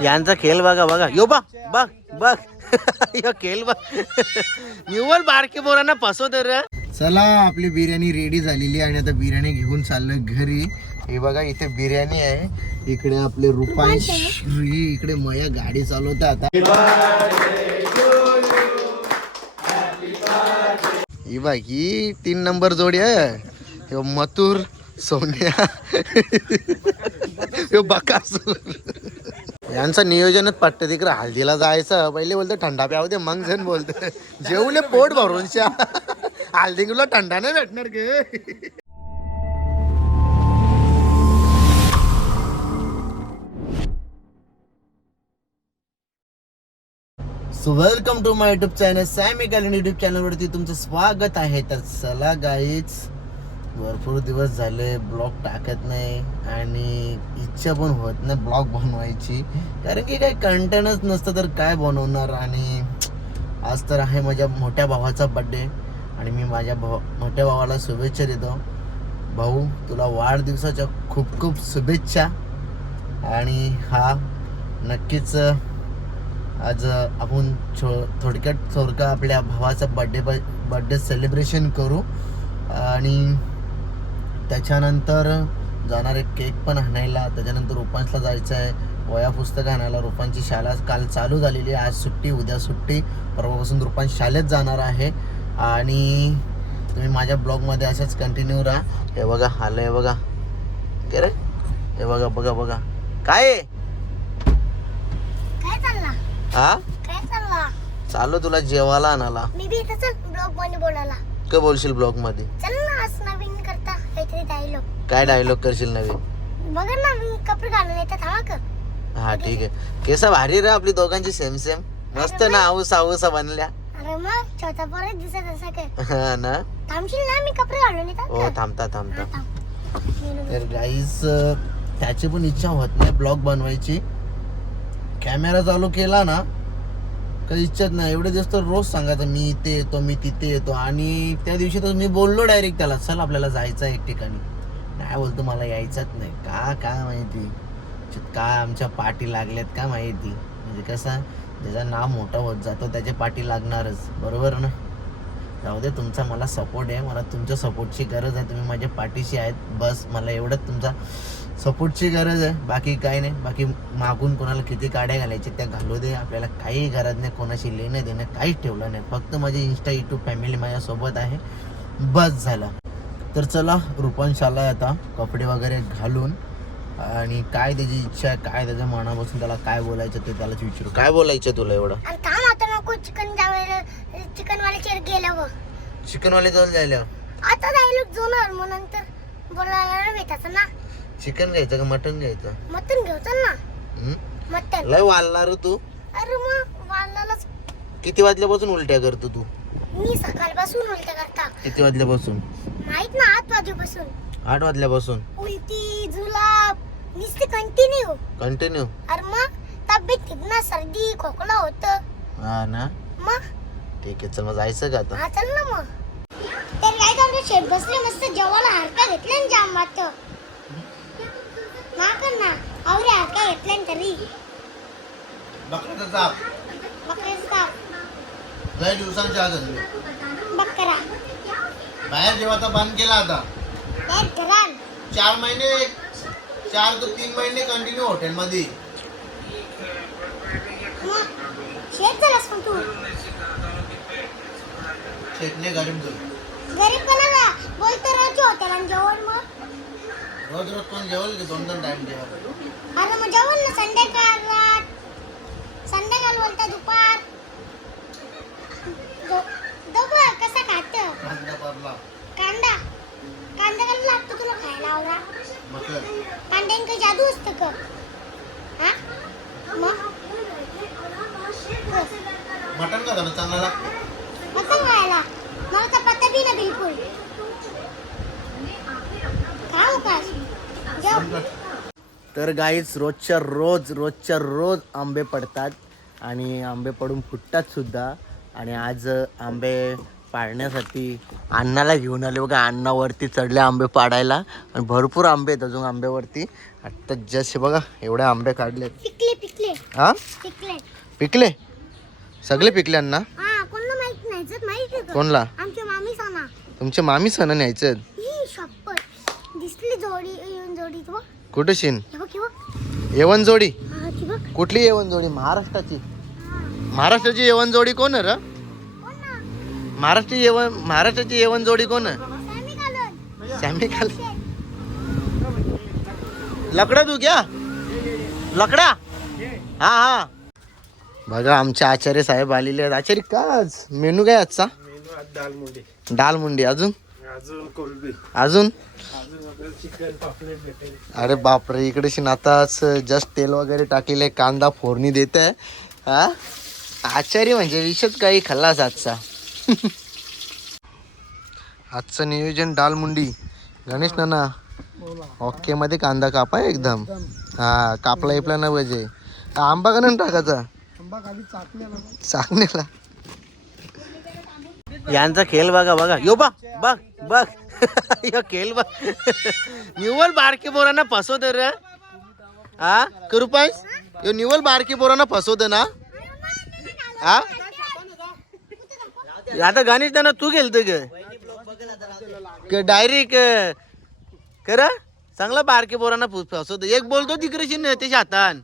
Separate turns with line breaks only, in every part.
यांचा खेळ बघा बघा. यो बघ बघ बघ. यो खेळ बघ. निव्वळ बारके पोरांना फसवतो रे. चला आपली बिर्याणी रेडी झालेली आहे आणि आता बिर्याणी घेऊन चाललोय घरी. हे बघा इथे बिर्याणी आहे. इकडे आपले रुपांश इकडे मया गाडी चालवत आता. ही बघ ही तीन नंबर जोडी आहे. मथुर सोन्या. ह्यो बकासूर. यांचं नियोजनच पटतं तिकडे. हल्दीला जायचं. पहिले बोलतो थंडा प्याव दे मग जण बोलतो. जेवले पोट भरून शा हल्दीला थंडा नाही भेटणार गे. So welcome to my YouTube channel Sammy कॅलेंड युट्यूब चॅनलवरती तुमचं स्वागत आहे. तर चला गाईच भरपूर दिवस झाले ब्लॉग टाकत नाही आणि इच्छा पण होत नाही ब्लॉग बनवायची. कारण की काही कंटेनच नसतं तर काय बनवणार? आणि आज तर आहे माझ्या मोठ्या भावाचा बड्डे आणि मी माझ्या भाऊ मोठ्या भावाला शुभेच्छा देतो. भाऊ तुला वाढदिवसाच्या खूप खूप शुभेच्छा. आणि हा नक्कीच आज आपण छो थोडक्यात थोडका आपल्या भावाचा बड्डे बड्डे सेलिब्रेशन करू. आणि त्याच्यानंतर जाणार आहे केक पण आणायला. त्याच्यानंतर रुपांशला जायचं आहे वया पुस्तकं आणायला. रुपांची शाळा काल चालू झालेली आहे. आज सुट्टी उद्या सुट्टी. परवापासून रुपांश शाळेत जाणार आहे. आणि तुम्ही माझ्या ब्लॉगमध्ये असेच कंटिन्यू राहा. हे बघा आलं आहे बघा. के रे? हे बघा बघा बघा. काय? हा चालू तुला जेवायला आणाला बोलशील
ब्लॉगमध्ये काहीतरी डायलॉग
काय डायलॉग करशील नवीन?
बघा ना मी कपडे घालून येतात थांबा का
हा ठीक आहे. केसा भारी रे आपली दोघांची सेम सेम मस्त ना आऊस आऊसा बनल्या.
अरे मग छोटा परत दिसत असा काय?
हा ना?
थांबशील ना मी कपडे घालून येतात
हो
का?
थांबता थांबता.
थांब.
तर गाईज त्याची पण इच्छा होत नाही ब्लॉग बनवायची. कॅमेरा चालू केला ना काही इच्छाच नाही. एवढे दिवस तर रोज सांगायचं मी इथे येतो मी तिथे येतो. आणि त्या दिवशी तर मी बोललो डायरेक्ट त्याला चल आपल्याला जायचं आहे एक ठिकाणी. नाही बोलतो मला यायचंच नाही. का काय माहिती? का आमच्या पाठी लागल्यात का माहिती? म्हणजे कसं ज्याचं नाव मोठं होत जातो त्याच्या पाठी लागणारच. बरोबर ना? जाऊ दे तुमचा मला सपोर्ट आहे मला तुमच्या सपोर्टची गरज आहे. तुम्ही माझ्या पाठीशी आहेत बस मला एवढंच तुमचा सपोर्टची गरज आहे. बाकी काय नाही बाकी मागून कोणाला किती काड्या घालायच्या त्या घालू दे. आपल्याला काही गरज नाही कोणाशी लेणं देणं काहीच ठेवलं नाही. फक्त माझी इन्स्टा युट्यूब फॅमिली माझ्यासोबत आहे. बस झालं. तर चला रुपांशाला आता कपडे वगैरे घालून आणि काय त्याची इच्छा आहे काय त्याच्या मनापासून त्याला काय बोलायचं ते त्यालाच विचारू. काय बोलायचं तुला एवढं?
आता नको चिकन जावायला. चिकन वाल्याच्या गेलं बघ
चिकनवाले जाऊन जायला.
आता डायलॉग जोणार मग नंतर बोलायला नाही भेटायचं ना.
चिकन घ्यायचं का मटन घ्यायचं?
मटन घेऊ चल ना.
हं?
मटन.
लय वालणार रे तू.
अरे मग वाढलाच
किती वाजल्यापासून उलट्या करतो तू?
मी सकाळपासून उलट्या करता.
किती वाजल्यापासून?
माहीत ना आठ वाजेपासून.
आठ वाजल्यापासून.
उलटी जुलाब नुसते कंटिन्यू
कंटिन्यू
अरे मग तब्येत ठीक ना सर्दी खोकला होत.
हा ना.
मग?
ठीक आहे चल मग जायचं का आता?
हा चल ना मग. तर काय जाऊ शेत बसले मस्त जेवायला हरका घेतले ना जाम मात ना कर ना आवरे हरका घेतले ना तरी. बकऱ्याचं ताप
लय दिवसांच्या आज
बकरा.
बाहेर जेवायचा बंद केला आता.
एक घरान
चार महिने चार ते तीन महिने कंटिन्यू हॉटेल मध्ये
मग शेत झालास मग तू?
शेटने गरीब जो
गरीब कोणाला बोलतो रोज हॉटेल आणि जेवण मग.
रोज रोज कोण जेवल की दोन दोन टाइम जेवण?
अरे मग जेवण ना संध्याकाळ रात. संध्याकाळ बोलता दुपार. दो- दोघं कसा खात?
कांदा परला
कांदा? कांदा कसा लागतो तुला खायला आवरा?
मकर
कांद्याने काही जादू असतं का? हा? मग?
मटन का झालं चांगला लागतं.
मला तर पत्ता बी ना बिलकुल.
तर गाईच रोजच्या रोज रोजच्या रोज आंबे पडतात आणि आंबे पडून फुटतात सुद्धा. आणि आज आंबे पाडण्यासाठी अण्णाला घेऊन आले बघा. अण्णावरती चढले आंबे पाडायला. आणि भरपूर आंबे आहेत अजून आंब्यावरती. आता जस्ट बघा एवढे आंबे काढलेत.
पिकले पिकले.
हा?
पिकले.
पिकले? सगळे पिकले अण्णा?
कोणाला माहीत का? आमच्या मामी सांगा
तुमचे मामी सण न्यायचं
ही शपथ. दिसली जोडी येऊन जोडी तू बघ.
कुठे शिन?
बघ हे बघ.
येवन जोडी
हा ती बघ.
कुठली येवन जोडी महाराष्ट्राची महाराष्ट्राची येवन जोडी कोण आहे र?
कोण ना?
महाराष्ट्र येवन महाराष्ट्राची येवन जोडी कोण आहे?
सॅमी घालून
सॅमी खाल लकडा तू घ्या. लकडा. हा हा. बघा आमचे आचार्य साहेब आलेले आहेत. आचार्य काच मेनू काय आजचा?
दाल मुंडी.
अजून?
अजून कोलबी.
अरे बापरे इकडे शिन आताच जस्ट तेल वगैरे टाकलेले कांदा फोडणी देत आहे. हा? आचार्य म्हणजे विषयच काही खाल्लास आजचा. आजचं नियोजन डाल मुंडी. गणेश नाना ओके मध्ये कांदा कापाय एकदम. हा कापला इपला ना पाहिजे आंबा का नाही टाकायचा?
आंबा खाली चाकण्याला.
यांचा खेळ बघा बघा. यो बघ बघ बघ. यो खेळ बघ. निव्वल बारके पोरांना फसवत रे. हा? करू पायस यो निव्वल बारके पोरांना फसवत ना? हा? आता गणेश त्यांना तू गेलत ग. डायरेक्ट कर चांगला बारके फु- फसवतो. एक बोलतो तिकडे त्याच्या हातान.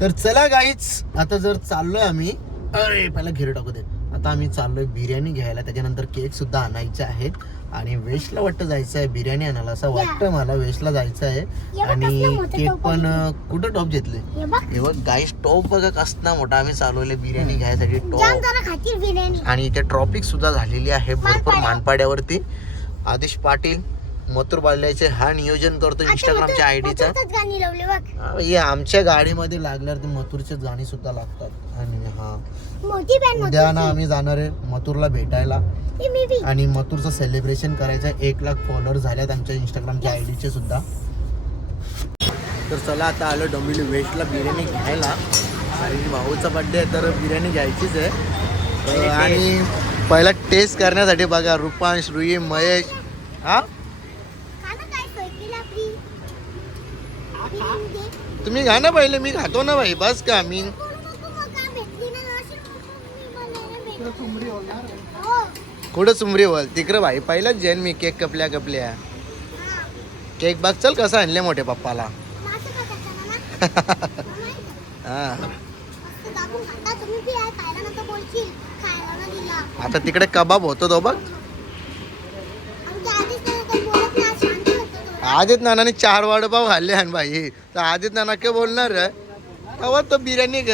तर चला गाईच आता जर चाललोय आम्ही अरे पहिला घेर टाकू दे. आता आम्ही चाललोय बिर्याणी घ्यायला त्याच्यानंतर केक सुद्धा आणायचे आहेत. आणि वेशला वाटतं जायचं आहे बिर्याणी आणायला असं वाटतं मला वेशला जायचं आहे आणि केक पण कुठं टॉप घेतले
बघ.
गाईस टॉप बघा कसला मोठा. आम्ही चालवले बिर्याणी घ्यायसाठी टॉप. आणि इथे ट्रॉफिक सुद्धा झालेली आहे भरपूर
मानपाड्या.
मानपाड्यावरती. आदिश पाटील मथुर बाल्याचे हा नियोजन करतो इंस्टाग्रामच्या आयडीचा
मथुरचंच गाणी लावले बघ.
हे आमच्या गाडीमध्ये लागल्यावर ते मथुरचे गाणी सुद्धा लागतात. आणि हा उद्या ना आम्ही जाणार आहे मथुरला भेटायला. आणि मथुरचं सेलिब्रेशन करायचं एक लाख फॉलोअर झाल्यात आमच्या इंस्टाग्रामच्या आय डीचे सुद्धा. तर चला आता आलो डोंबिवली वेस्टला बिर्याणी घ्यायला. आणि भाऊचा बड्डे आहे तर बिर्याणी घ्यायचीच आहे. आणि पहिला टेस्ट करण्यासाठी बघा रुपांश रुई महेश. हा
खाणं काय सोय केली आपली बिर्याणी दे.
तुम्ही घा ना पहिले मी खातो ना भाई बस का मी कुठं चुमरी बोल तिकडं भाई पहिलाच जेन मी केक कपल्या कपल्या. केक बाग चल कसं आणले मोठे पप्पाला. हा. आता तिकडे कबाब होतो तो बघ. आदित नानाने चार वडपाव खाल्ले आणि भाई तर आदित नाना काय बोलणार? रे? तेव्हा तो बिर्याणी ग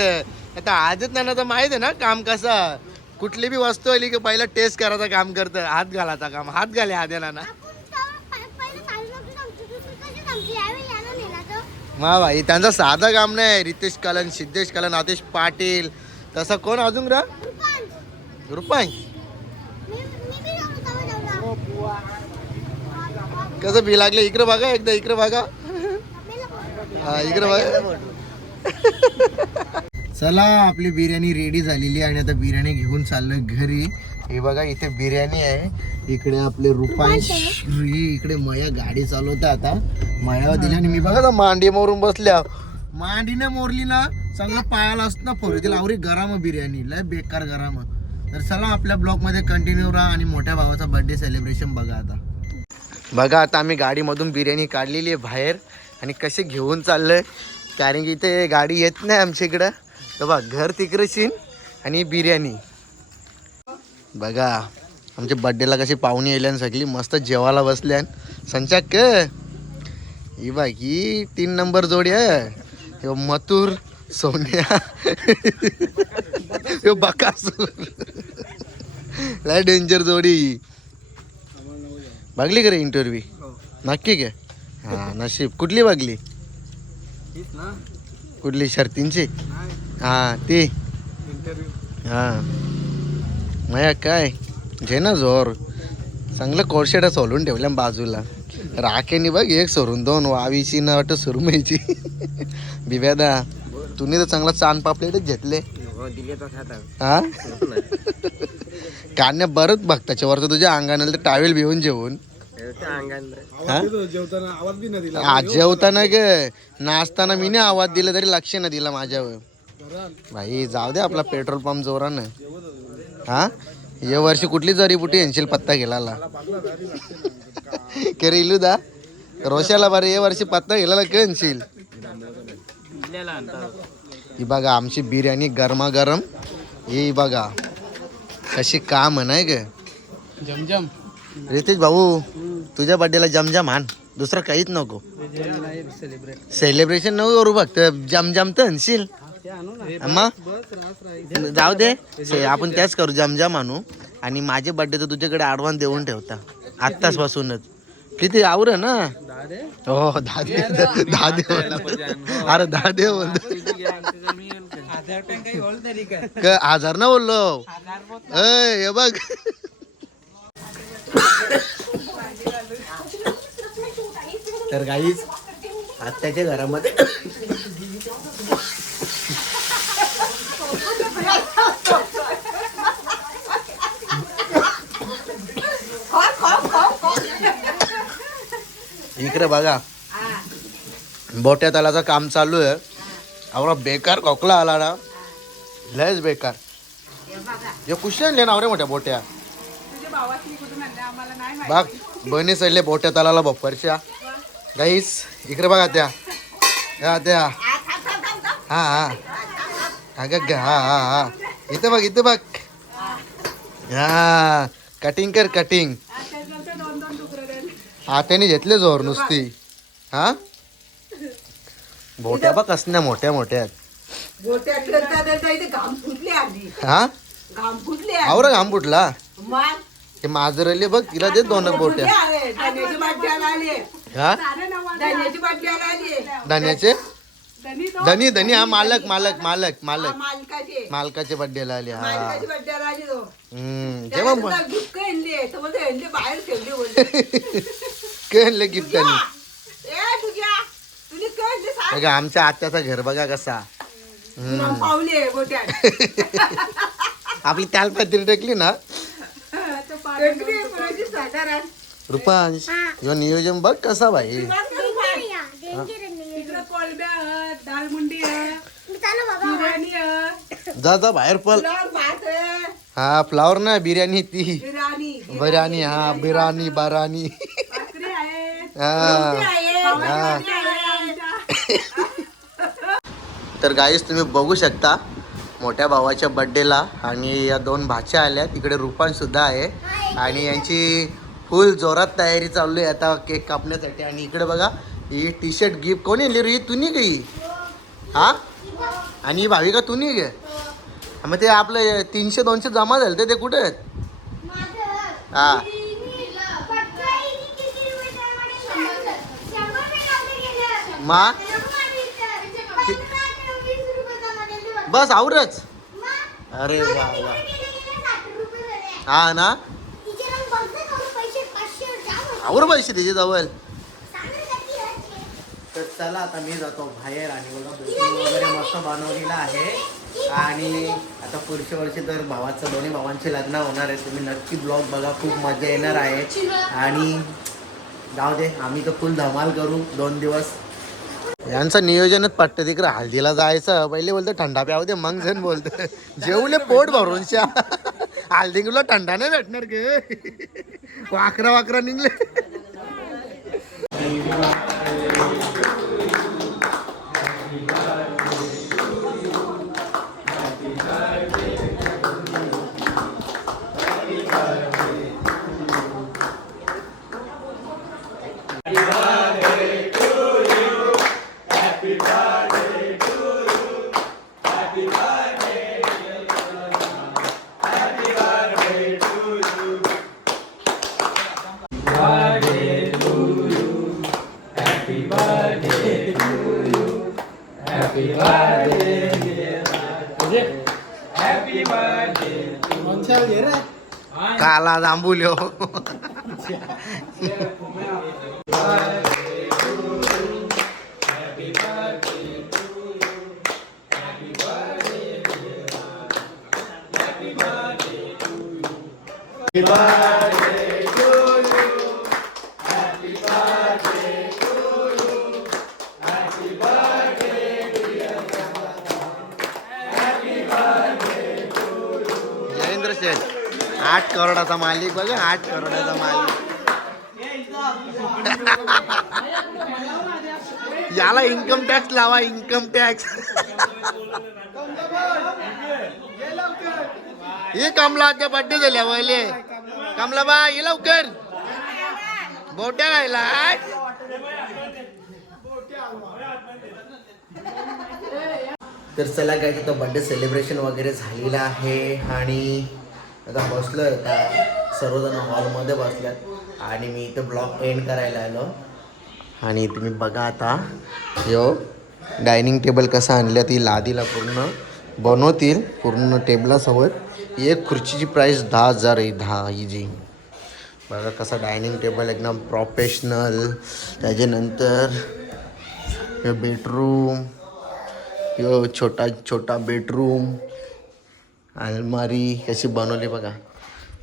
आता आदित नानाचं माहीत आहे ना काम कसा? कुठली बी वस्तू आली की पहिला टेस्ट करायचं काम करतं. हात घालायचा काम. हात घाले आद्या नाना.
तर
मा भाई त्यांचं साधं काम नाही. रितेश कलन सिद्धेश कलन आदेश पाटील. तसं कोण अजून रा? रुपाई
मी मी बी नव्हतो तेव्हा जेवला.
कसं बी लागलं? इकडे बघा एकदा इकडे बघा. हा इकडे बघा. चला आपली बिर्याणी रेडी झालेली आहे आणि आता बिर्याणी घेऊन चाललोय घरी. हे बघा इथे बिर्याणी आहे. इकडे आपले रुपांश इकडे मया गाडी चालवते आता. मया दिली आणि मी बघा ना मांडी मोरून बसल्या. मांडीने मोरली ना चांगलं पायाला असत ना फोर तिला आवरी गरम बिर्याणी लय बेकार गरम. तर चला आपल्या ब्लॉगमध्ये कंटिन्यू राहा आणि मोठ्या भावाचा बर्थडे सेलिब्रेशन बघा आता. बघा आता आम्ही गाडीमधून बिर्याणी काढलेली आहे बाहेर आणि कसे घेऊन चाललोय. कारण की इथे गाडी येत नाही आमच्या इकडं. तर बघ घर तिकडे शिन आणि बिर्याणी. बघा आमच्या बड्डेला कशी पाहुणी येल्यान सगळी मस्त जेवायला बसल्यान संचाक ही बघ ही तीन नंबर जोडी आहे. मथुर सोन्या. ह्यो बकासूर. लय डेंजर जोडी बघली का रे इंटरव्ह्यू नक्की काय हा नशीब. कुठली बघली कुठली? शर्तींची? हा ती? हा. मया काय? घे ना जोर. चांगलं कोळशेटा सोलून ठेवल्या बाजूला. राखेनी बघ एक सोडून दोन वावीची ना वाटत सुरमईची. बिब्यादा तुम्ही तर चांगला चांद पापलेटच घेतले. हा कान्या बरंच बघताच्या वरचं तुझ्या अंगाने तर टावेल भिवून जेवून. हा?
जेवताना
आज जेवताना ग नाचताना मी नाही आवाज दिला तरी लक्ष नाही दिला माझ्यावर. भाई जाऊ दे आपला पेट्रोल पंप जोरानं. हा? या वर्षी कुठली जरीबुटी यांशील पत्ता गेला के रे इलू दा रोशाला बरं या वर्षी पत्ता गेला का ही बघा आमची बिर्याणी गरमागरम. ही बघा. कशी का म्हणाय ग?
जमजम.
रितेश भाऊ तुझ्या बर्थडेला जमजम आण. दुसरं काहीच नको. सेलिब्रेशन नको करू फक्त. जमजम तर आणशील. मग जाऊ दे. से- आपण त्याच करू. जमजम आणू. आणि माझे बर्थडे तर तुझ्याकडे ॲडव्हान्स देऊन ठेवता. आत्ताच पासूनच किती आवर ना? हो दहा दे. दहा दे बोलला. अरे दहा दे बोलतो क- हजार ना बोललो. हे बघ. तर गाईच आत्याच्या घरामध्ये इकडे बघा. बोट्या तालाचं काम चालू आहे. आवडा बेकार खोकला आला ना लयच बेकार हे कुशल आणले ना रे मोठ्या बोट्या बघ बहिणी चढले बोट्या तालाला बप्परच्या गाईस इकडे बघा त्या या त्या हा हा अगं ग हा हा हा इथं बघ इथं बघ हा कटिंग कर कटिंग हाताने घेतले जोर नुसती हा बोट्या बघ असण्या मोठ्या मोठ्या
गोट्या इथे घाम फुटले आधी.
हा?
घाम फुटले
आवर घाम फुटला?
मग?
हे माजरले बघ तिला दे दोन बोट्या.
धान्याची आले.
हा?
धान्याची बाटल्याला आले.
धान्याचे? धनी धनी हा मालक मालक मालक मालक.
मालकाचे.
बड्डेला आले हा.
मालकाची बाटल्याला आले तो.
हम्म
त्याला
जेव्हा
सुद्धा गिफ्ट तर बाहेर ठेवले
गिफ्ट त्यांनी
ए तुझ्या तुझी काय आणले सांग
बघा आमच्या आत्याचा घर बघा कसा. आपली टेकली ना?
टेकली साधारण.
रुपांश ह्यो नियोजन बघ कसा भाई
या
जा जा बाहेर पल
भात
हा फ्लावर ना बिर्याणी ती.
बिर्याणी.
बिर्याणी हा बिर्याणी बाराणी. हा. हा. तर गाईस तुम्ही बघू शकता मोठ्या भावाच्या बड्डेला आणि या दोन भाच्या आल्या तिकडे रुपान सुद्धा आहे आणि यांची फुल जोरात तयारी चालू आहे आता केक कापण्यासाठी आणि इकडे बघा ही टी शर्ट गिफ्ट कोणी आणली रे ही तुनी गई हा आणि ही भाविका तुनी गे मग ते आपलं तीनशे दोनशे जमा झाले ते- ते कुठे आहेत हा मा बस आवरच. अरे वा वा. हा ना? आवर पैसे त्याचे जवळ तर चला आता मी जातो बाहेर आणि बघा बोटिंग वगैरे मस्त बनवलेला आहे. आणि आता पुढच्या वर्षी तर भावाचं दोन्ही भावांचे लग्न होणार आहे. तुम्ही नक्की ब्लॉग बघा खूप मजा येणार आहे. आणि जाऊ दे आम्ही तर फुल धमाल करू दोन दिवस. यांचं नियोजनच पटतं तिकडे. हल्दीला जायचं. पहिले बोलतो थंडा प्याव दे. मग जण बोलतो जेवले पोट भरून शा. हल्दीला थंडा नाही भेटणार गे. वाकरा वाकरा निघले. કાલા આંબુ લ્યો Goodbye. आठ करोडाचा मालिक बघा आठ करोडाचा मालिक. याला इन्कम टॅक्स लावा इन्कम टॅक्स हे कमलाच्या बड्डे झाल्या पहिले कमला बा ये लवकर. बोट्या राहिला तर चला काय तिथं बड्डे सेलिब्रेशन वगैरे झालेलं आहे आणि आता बसलो आता. सर्वजण हॉलमध्ये बसल्यात. आणि मी इथं ब्लॉग एंड करायला आलो. आणि तुम्ही बघा आता. यो डायनिंग टेबल कसं आणलं ती लादीला पूर्ण बनवतील. पूर्ण टेबलासोबत एक खुर्चीची प्राईस दहा हजार आहे दहा ही जी. बघा कसं डायनिंग टेबल एकदम प्रोफेशनल त्याच्यानंतर बेडरूम यो छोटा छोटा बेडरूम अलमारी कशी बनवली बघा.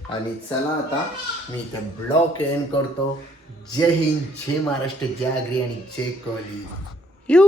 आणि चला आता मी इथे ब्लॉक एंड करतो. जय हिंद जय महाराष्ट्र जय आगरी आणि जय कोहली यू!